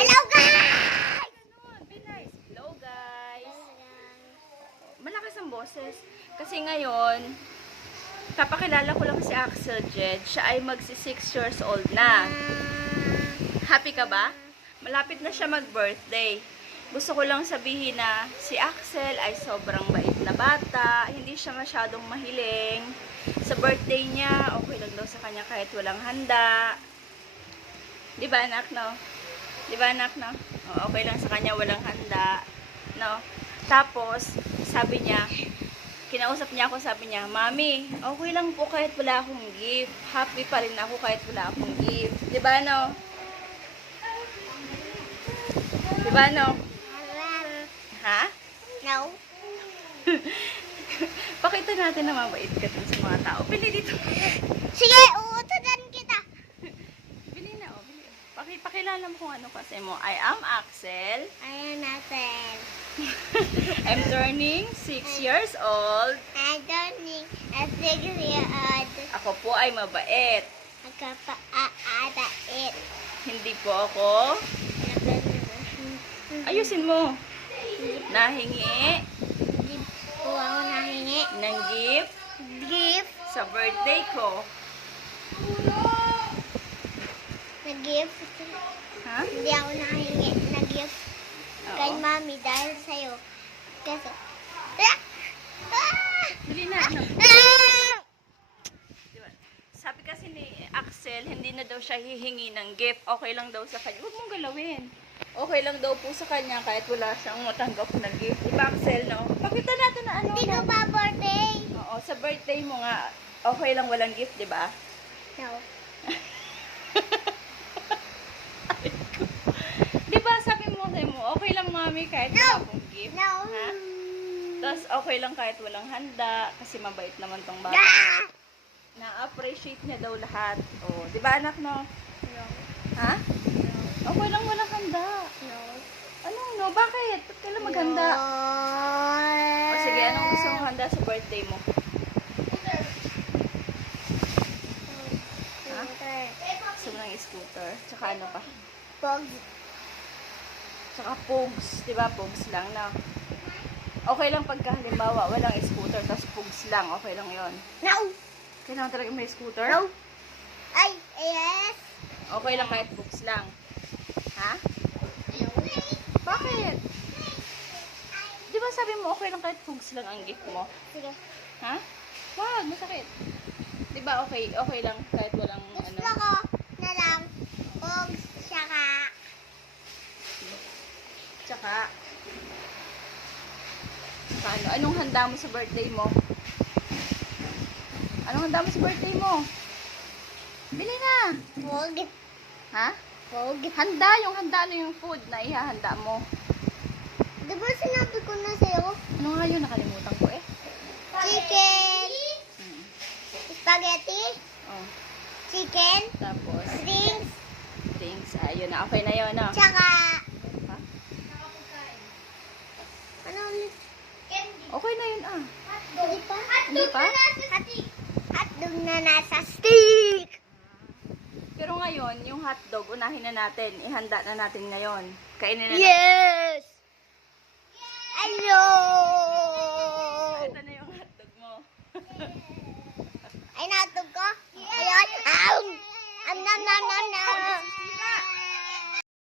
Hello guys! Be nice. Hello guys. Malakas ang boses. Kasi ngayon, kapakilala ko lang si Axel Jed. Siya ay magsi 6 years old na. Happy ka ba? Malapit na siya mag-birthday. Gusto ko lang sabihin na si Axel ay sobrang bait na bata. Hindi siya masyadong mahiling. Sa birthday niya, okay lang daw sa kanya kahit walang handa. Di ba anak, no? Di ba anak, no? O, okay lang sa kanya walang handa. No? Tapos, sabi niya, kinausap niya ako, sabi niya, Mami, okay lang po kahit wala akong gift. Happy pa rin ako kahit wala akong gift. Di ba, no? Di ba, no? Ha? No. Pakita natin na mabait ka dun sa mga tao. Bili dito. Sige, uutudan kita. Bili na, oh. Bili. Pakilala mo kung ano kasi mo. I am Axel. Ayan natin. I'm turning 6 years old. I don't need a 6-year-old. Ako po ay mabait. Magkapa-aadait. Hindi po ako. Ayusin mo. Nahingi Hindi po ako nahingi. ng gift Gift. sa birthday ko. Nag-gift. Ha? Hindi ako nahingi. Nag-gift kay Oo. Mami dahil sa'yo. Kasi... Dali na. Ano? Diba? Sabi kasi ni Axel, hindi na daw siya hihingi ng gift. Okay lang daw sa kanya. Huwag mong galawin. Okay lang daw po sa kanya kahit wala siyang matanggap na gift. Diba Axel, no? Pakita natin na ano. Hindi ko no? pa birthday. Oo, sa birthday mo nga, okay lang walang gift, diba? No. Diba sabi mo sa'yo mo, okay lang mami kahit wala akong gift. No. Ha? Tapos okay lang kahit walang handa kasi mabait naman tong bata. Ah! Na-appreciate niya daw lahat. Oh, 'di ba anak no? No. Ha? Okay lang walang handa. No. Ano no? Bakit? Ba't kailan maghanda? O sige, anong gusto mong handa sa birthday mo? Ha? Gusto mo ng scooter? Tsaka ano pa? Pog. Tsaka pugs. 'Di ba? Pugs lang na. Okay lang pagka halimbawa walang scooter tapos pugs lang. Okay lang 'yon. No. Kailangan talaga may scooter? No. Ay, yes. Okay lang kahit pugs lang. Ha? Bakit? Di ba sabi mo okay lang kahit pugs lang ang gift mo? Sige. Ha? Wag, masakit. Di ba okay lang kahit walang Gusto ano? ko na lang pog saka Tsaka, ano? Anong handa mo sa birthday mo? Anong handa mo sa birthday mo? Bili na! pog. Ha? Pog. Handa, yung handa ano yung food na ihahanda mo. Di ba sinabi ko na sa'yo? Ano nga yun? Nakalimutan ko eh. Chicken. Hmm. Spaghetti. Oh. Chicken. Tapos, Drinks. drinks. Ayun na. Okay na yun, no? Tsaka Ha? ano ulit? Okay na yun, ah. Hindi pa? Hindi pa? Hotdog na nasa stick. Pero ngayon, yung hotdog, unahin na natin. Ihanda na natin ngayon. Kainin na natin. Yes. Hello. Ito na yung hotdog mo. Ay, natog ko? Ayun. Am nam nam nam nam.